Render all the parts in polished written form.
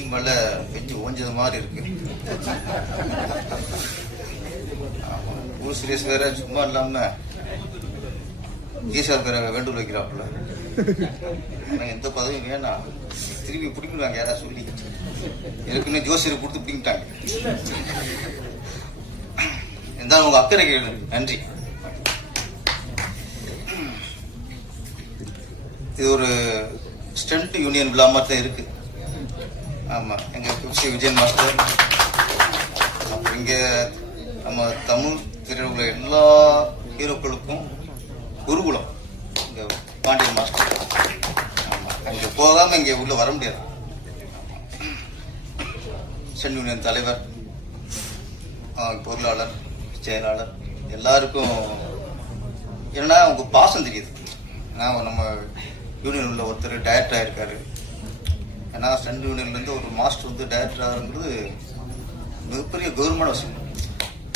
இடி மழை பெஞ்சு ஓஞ்சது மாதிரி இருக்கு. ஊர் சீரியஸ் வேற சும்மா இல்லாம ஈசார் பேர வேண்டுகோள் வைக்கிறாப்புல. எந்த பதவியும் வேணாம், திரும்பி பிடிக்கிறாங்க யாரா சொல்லி. எனக்குன்னு ஜோசியரை கொடுத்து பிடிக்கிட்டாங்க. இருந்தாலும் உங்க அக்கறை கேளு. நன்றி. இது ஒரு ஸ்டண்ட் யூனியன் விழா மாதிரி தான் இருக்கு. ஆமா, எங்க விஜயன் மாஸ்டர், இங்க நம்ம தமிழ் திரையுலக எல்லா ஹீரோக்களுக்கும் குருகுலம் இங்க பாண்டியன் மாஸ்டர். ஆமா, அங்க போகாம இங்க உள்ள வர முடியாது. ஸ்டண்ட் யூனியன் தலைவர், பொருளாளர், செயலாளர் எல்லாருக்கும் என்னன்னா உங்க பாசம் தெரியுது. நம்ம யூனியன் உள்ள ஒருத்தர் டைரக்டர் ஆயிருக்காரு. ஏன்னா ஸ்டண்ட் யூனியன்ல இருந்து ஒரு மாஸ்டர் வந்து டைரக்டர் ஆகுங்கிறது மிகப்பெரிய கௌரவமான விஷயம்.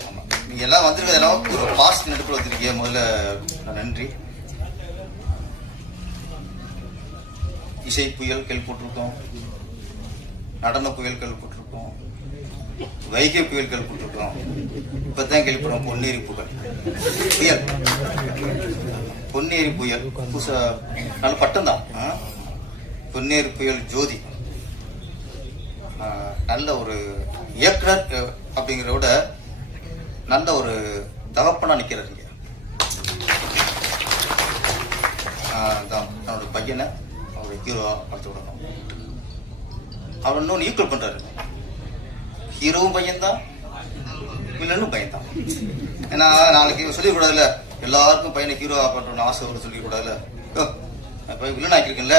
ஆமா, நீங்க எல்லாம் வந்திருக்க எல்லாம் ஒரு பாசத்தின் நடுப்புல வந்திருக்கீங்க. முதல்ல நன்றி. இசை புயல் கேள்விப்பட்டிருக்கோம், நடன புயல் கேள்விப்பட்டிருக்கோம், வைகை புயல் கேள்விப்பட்டிருக்கோம். இப்பதான் கேள்விப்படுறோம் பொன்னேரி புயல். பொன்னேரி புயல் புதுசா நல்ல பட்டம் தான். பொன்னேரி புயல் ஜோதி நல்ல ஒரு இயக்குனர் அப்படிங்கிறத விட நல்ல ஒரு தகப்பனா நிக்கிறாருங்க. அவரோட பையனை அவருடைய ஹீரோவா வளர்த்து விடணும். அவர் இன்னொன்று ஈக்குவல் பண்றாரு. ஹீரோவும் பையன்தான், வில்லனும் பையன்தான். ஏன்னா நாளைக்கு சொல்லிக்கூடாதுல்ல, எல்லாருக்கும் பையனை ஹீரோவா பண்றோம்னு ஆசை ஒரு சொல்லிக்கூடாதுல்ல. இப்போ வில்லன் ஆக்கிருக்கேன்ல.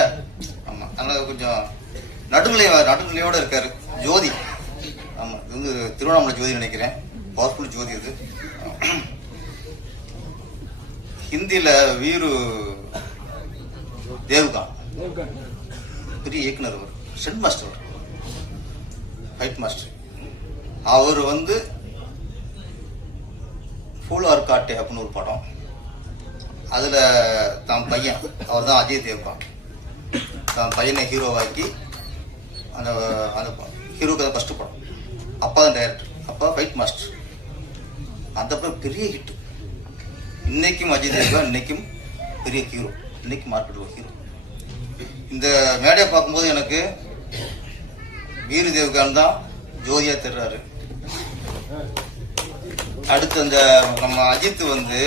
ஆமா, அதனால கொஞ்சம் நடுநிலையோட இருக்காரு. ஜோதி, ஆமா, இது வந்து திருவண்ணாமலை ஜோதி நினைக்கிறேன். பவர்ஃபுல் ஜோதி இது. ஹிந்தியில வீரு தேவ்கான் பெரிய இயக்குனர். அவர் ஸ்டண்ட் மாஸ்டர், ஃபைட் மாஸ்டர். அவர் வந்து ஃபூல் ஆர் காட்டே அப்படின்னு ஒரு படம், அதுல தான் பையன், அவர் தான் அஜய் தேவ்கான், தான் பையனை ஹீரோவாக்கி அந்த ஹீரோக்கு தான் ஃபர்ஸ்ட் படம். அப்பா தான் டைரக்டர், அப்பா ஃபைட் மாஸ்டர். அந்த படம் பெரிய ஹிட். இன்னைக்கும் அஜய் தேவ்கான் இன்னைக்கும் பெரிய ஹீரோ, இன்னைக்கு மார்க்கெட் ஹீரோ. இந்த மேடையை பார்க்கும்போது எனக்கு வீரு தேவ்கான் தான் ஜோதியா தெரிறாரு. அடுத்து அந்த நம்ம அஜித் வந்து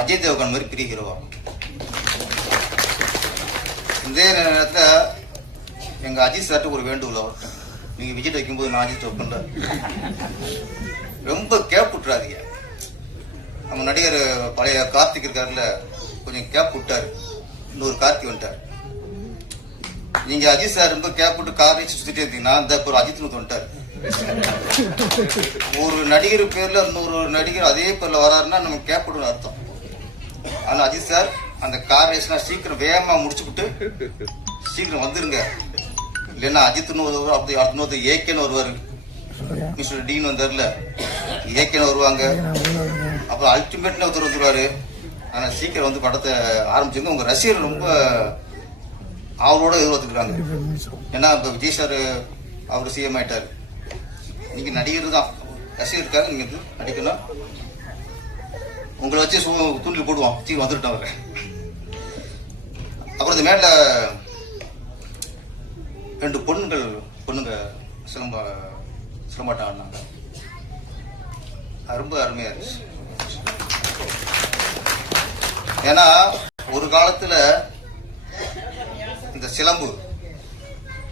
அஜய் தேவ்கான் மாதிரி பெரிய ஹீரோவா. இந்த நேரத்தில் எங்க அஜித் சார்ட்டு ஒரு வேண்டுகோள். அவர்கிட்ட நீங்க விஜய் வைக்கும்போது நான் அஜித் வைப்பேன்ல, ரொம்ப கேப் விட்டுறாதீங்க. நம்ம நடிகர் பழைய கார்த்திக் இருக்காருல்ல, கொஞ்சம் கேப் விட்டாரு. இன்னொரு கார்த்திக் வந்துட்டார். நீங்க அஜித் சார் ரொம்ப கேப் விட்டு கார் சுத்திட்டே இருந்தீங்கன்னா இந்த ஒரு அஜித் வந்துட்டாரு. ஒரு நடிகர் பேர்ல இன்னொரு நடிகர் அதே பேர்ல வராருன்னா நம்ம கேப் விடணும் அர்த்தம். ஆனா அஜித் சார் அந்த கார் ரேஸ்லாம் சீக்கிரம் வேகமா முடிச்சுக்கிட்டு சீக்கிரம் வந்துருங்க. இல்லைன்னா அஜித்னு வருவார், அப்படி அடுத்த ஏகேன்னு வருவாரு, மிஸ்டர் டீன் வந்தார்ல, ஏகேன்னு வருவாங்க, அப்புறம் அல்டிமேட்னு ஒருத்தர் வந்துருவாரு. ஆனா சீக்கிரம் வந்து படத்தை ஆரம்பிச்சுங்க. உங்க ரசிகர் ரொம்ப அவரோட எதிர்பார்த்துக்கிறாங்க. ஏன்னா இப்ப விஜய் சார் அவரு சிஎம் ஆயிட்டாரு. நீங்க நடிகர் தான், ரசிகர் இருக்காங்க, நீங்க நடிக்கணும். உங்களை வச்சு தூண்டில் போடுவோம், சீக்கிரம் வந்துட்டு அவரு. அப்புறம் இந்த மேல 2 பொண்ணுங்க சிலம்பாட்டம் ஆடினாங்க. ரொம்ப அருமையா இருந்துச்சு. ஏன்னா ஒரு காலத்துல இந்த சிலம்பு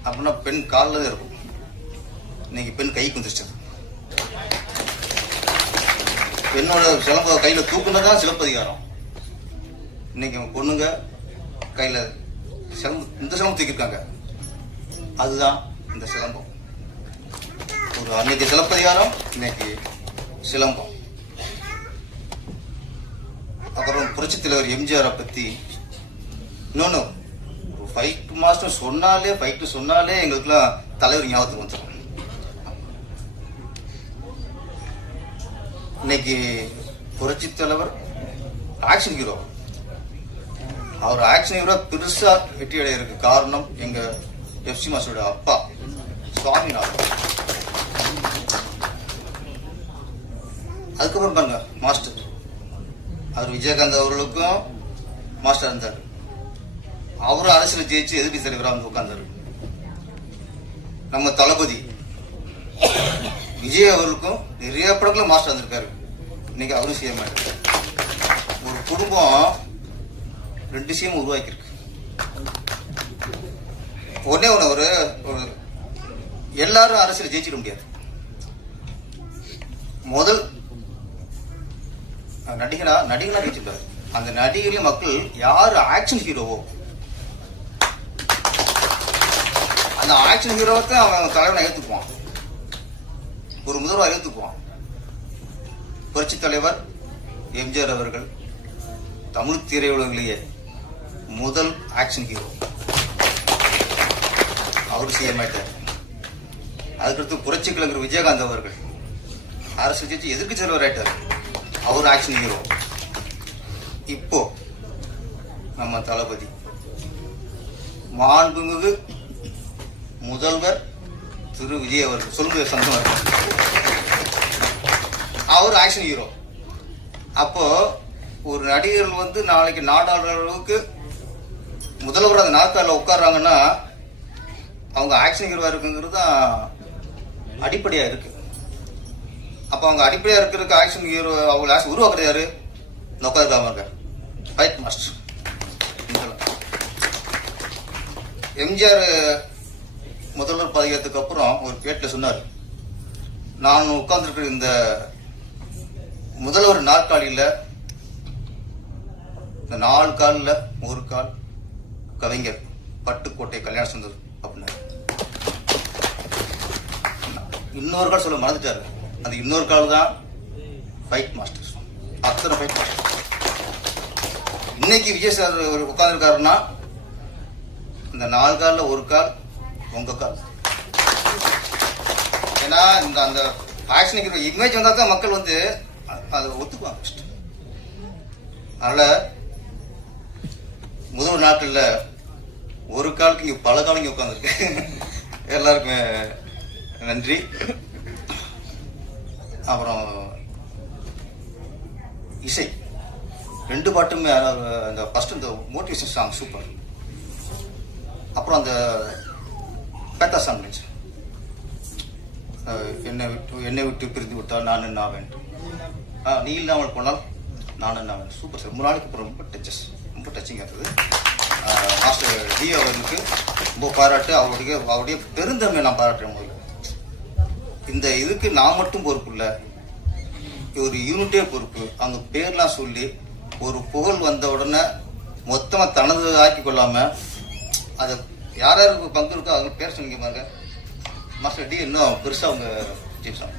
அப்படின்னா பெண் காலில் தான் இருக்கும். இன்னைக்கு பெண் கைக்கு வந்துருச்சு. பெண்ணோட சிலம்ப கையில தூக்குனதான் சிலப்பதிகாரம். இன்னைக்கு பொண்ணுங்க கையில இந்த சிலம்பம் தூக்கிருக்காங்க. அதுதான் இந்த சிலம்பம். ஒரு அன்னைக்கு சிலப்பதிகாரம், இன்னைக்கு சிலம்பம். அப்புறம் புரட்சி தலைவர் எம்ஜிஆரை பத்தி இன்னொன்னு, ஃபைட் மாஸ்டர் சொன்னாலே எங்களுக்குலாம் தலைவர் ஞாபகத்துக்கு வந்துடும். இன்னைக்கு புரட்சி தலைவர் ஆக்ஷன் ஹீரோ. அவர் ஆக்ஷன் ஹீரோ பெருசா வெற்றி அடையிறதுக்கு காரணம் எங்க எஃப்சி மாஸ்டரோட அப்பா சுவாமிநாதன். அதுக்கப்புறம் பாருங்க மாஸ்டர், அவர் விஜயகாந்த் அவர்களுக்கும் மாஸ்டர் இருந்தார். அவரும் அரசியல் ஜெயிச்சு எதிர்ப்பு தலைவராக வந்து உட்கார்ந்தாரு. நம்ம தளபதி விஜய் அவர்களுக்கும் நிறைய படங்கள மாஸ்டர் வந்திருக்காரு. இன்னைக்கு அவரும் சிஎம் ஆயிருக்கு. ஒரு குடும்பம் 2 சிஎம் உருவாக்கியிருக்கு. ஒன்னே ஒன்று, ஒரு எல்லாரும் அரசியல் ஜெயிச்சிட முடியாது. முதல் நடிகனா ஜெயிச்சிருக்காரு. அந்த நடிகர்ல மக்கள் யாரு ஆக்ஷன் ஹீரோவோ அந்த ஆக்ஷன் ஹீரோவை அவன் தலைவனை ஏற்றுக்குவான், ஒரு முதல்வர் ஏற்றுக்குவான். புரட்சி தலைவர் எம்ஜிஆர் அவர்கள் தமிழ் திரையுலகிலேயே முதல் ஆக்ஷன் ஹீரோ. அவர் சிஎம் ஆயிட்டார். அதுக்கடுத்து புரட்சி கலைஞர் விஜயகாந்த் அவர்கள் அரசு ஜெயிச்சு எதிர்க்கு செல்வர் ஆயிட்டார். அவர் ஆக்ஷன் ஹீரோ. இப்போ நம்ம தளபதி மாண்புமிகு முதல்வர் திரு விஜய் அவர்கள், சொல்லுங்க சந்தோஷம், அவர் ஆக்ஷன் ஹீரோ. அப்போ ஒரு நடிகர்கள் வந்து நாளைக்கு நாடாளுற அளவுக்கு முதல்வர் அந்த நாற்காலில் உட்கார்றாங்கன்னா அவங்க ஆக்ஷன் ஹீரோவா இருக்குங்கிறது தான் அடிப்படையா இருக்கு. அப்ப அவங்க அடிப்படையா இருக்கிறதுக்கு ஆக்ஷன் ஹீரோ அவங்க ஆக்ஷன் உருவாக்குறது யாரு? உட்காந்துருக்காங்க ஃபைட் மாஸ்டர். எம்ஜிஆர் முதல்வர் பதவியேற்றதுக்கு அப்புறம் ஒரு பேட்டில் சொன்னார், நான் உட்கார்ந்துருக்கிற இந்த முதல்வர் நாற்காலியில் இந்த 4 காலில் ஒரு கால் கவிஞர் பட்டுக்கோட்டை கல்யாண சுந்தர் அப்படின்னாரு. இன்னொரு கால் சொல்ல மறந்துட்டாரு. அந்த இன்னொரு கால் தான் ஃபைட் மாஸ்டர். அத்தனை ஃபைட் மாஸ்டர். இன்னைக்கு விஜய் சார் உட்கார்ந்துருக்காருன்னா இந்த 4 காலில் ஒரு கால் உங்க கால். ஏன்னா இந்த அந்த ஆக்ஷனுக்கு இமேஜ் வந்தா தான் மக்கள் வந்து அதை ஒத்துக்குவாங்க. அதனால முதல் நாட்டில் ஒரு காலுக்கு இங்க பல காலம் இங்க உட்காந்துருக்கு. எல்லாருக்குமே நன்றி. அப்புறம் இசை 2 பாட்டுமே அந்த ஃபர்ஸ்ட் இந்த மோட்டிவேஷன் சாங் சூப்பர். அப்புறம் அந்த பேட்டா சாங் இருந்துச்சு, என்னை விட்டு பிரிந்து விட்டால் நான் என்ன ஆவேன், நீ இல்லாமல் போனால் நான் என்ன ஆவேன். Super sir. 3 நாளைக்கு அப்புறம் ரொம்ப டச்சிங்காக இருந்தது. மாஸ்டர் டி அவர்களுக்கு ரொம்ப பாராட்டு. அவருடைய பெருந்தன்மை நான் பாராட்டுறேன். முதல்ல இந்த இதுக்கு நான் மட்டும் பொறுப்பு இல்லை, ஒரு யூனிட்டே பொறுப்பு. அவங்க பேர்லாம் சொல்லி ஒரு புகழ் வந்த உடனே மொத்தமாக தனது ஆக்கி கொள்ளாம அதை யாருக்கு பங்கு இருக்கோ அவங்க பேர் சொன்னீங்க பாருங்க. மாஸ்டர் டி இன்னும் பெருசாக அவங்க ஜெயிச்சாங்க.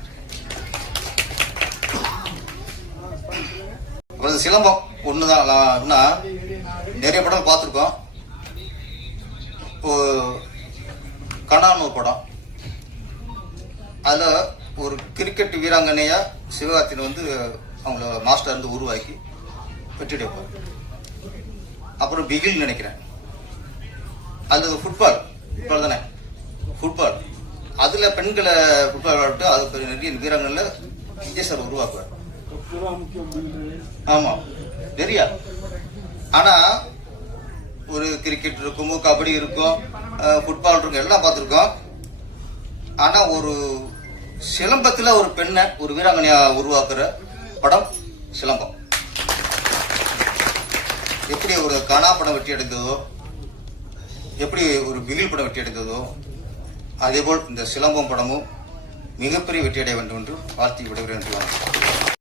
அப்புறம் சிலம்பம் ஒண்ணுதான். அப்படின்னா நிறைய படம் பார்த்துருக்கோம். இப்போ கண்ணான்னு ஒரு படம், அதில் ஒரு கிரிக்கெட் வீராங்கனையா சிவகார்த்திகேயன் வந்து அவங்கள மாஸ்டர் இருந்து உருவாக்கி வெற்றிட வைப்பார். அப்புறம் பிகில் நினைக்கிறேன், அது ஃபுட்பால் தானே, ஃபுட்பால் அதில் பெண்களை ஃபுட்பால் விளையாட்டு அது நிறைய வீராங்கனைல விஜய் சார் உருவாக்குவார். ஆமா தெரியா. ஆனா ஒரு கிரிக்கெட் இருக்கும், கபடி இருக்கும், ஃபுட்பால் இருக்கும், எல்லாம் பார்த்துருக்கோம். ஆனா ஒரு சிலம்பத்துல ஒரு பெண்ணை ஒரு வீராங்கனையா உருவாக்குற படம் சிலம்பம். எப்படி ஒரு கனா படம் வெற்றி அடைந்ததோ, எப்படி ஒரு பிகில் படம் வெற்றி அடைந்ததோ, அதேபோல் இந்த சிலம்பம் படமும் மிகப்பெரிய வெற்றி அடைய வேண்டும் என்று வாழ்த்தி விடுகிறேன்.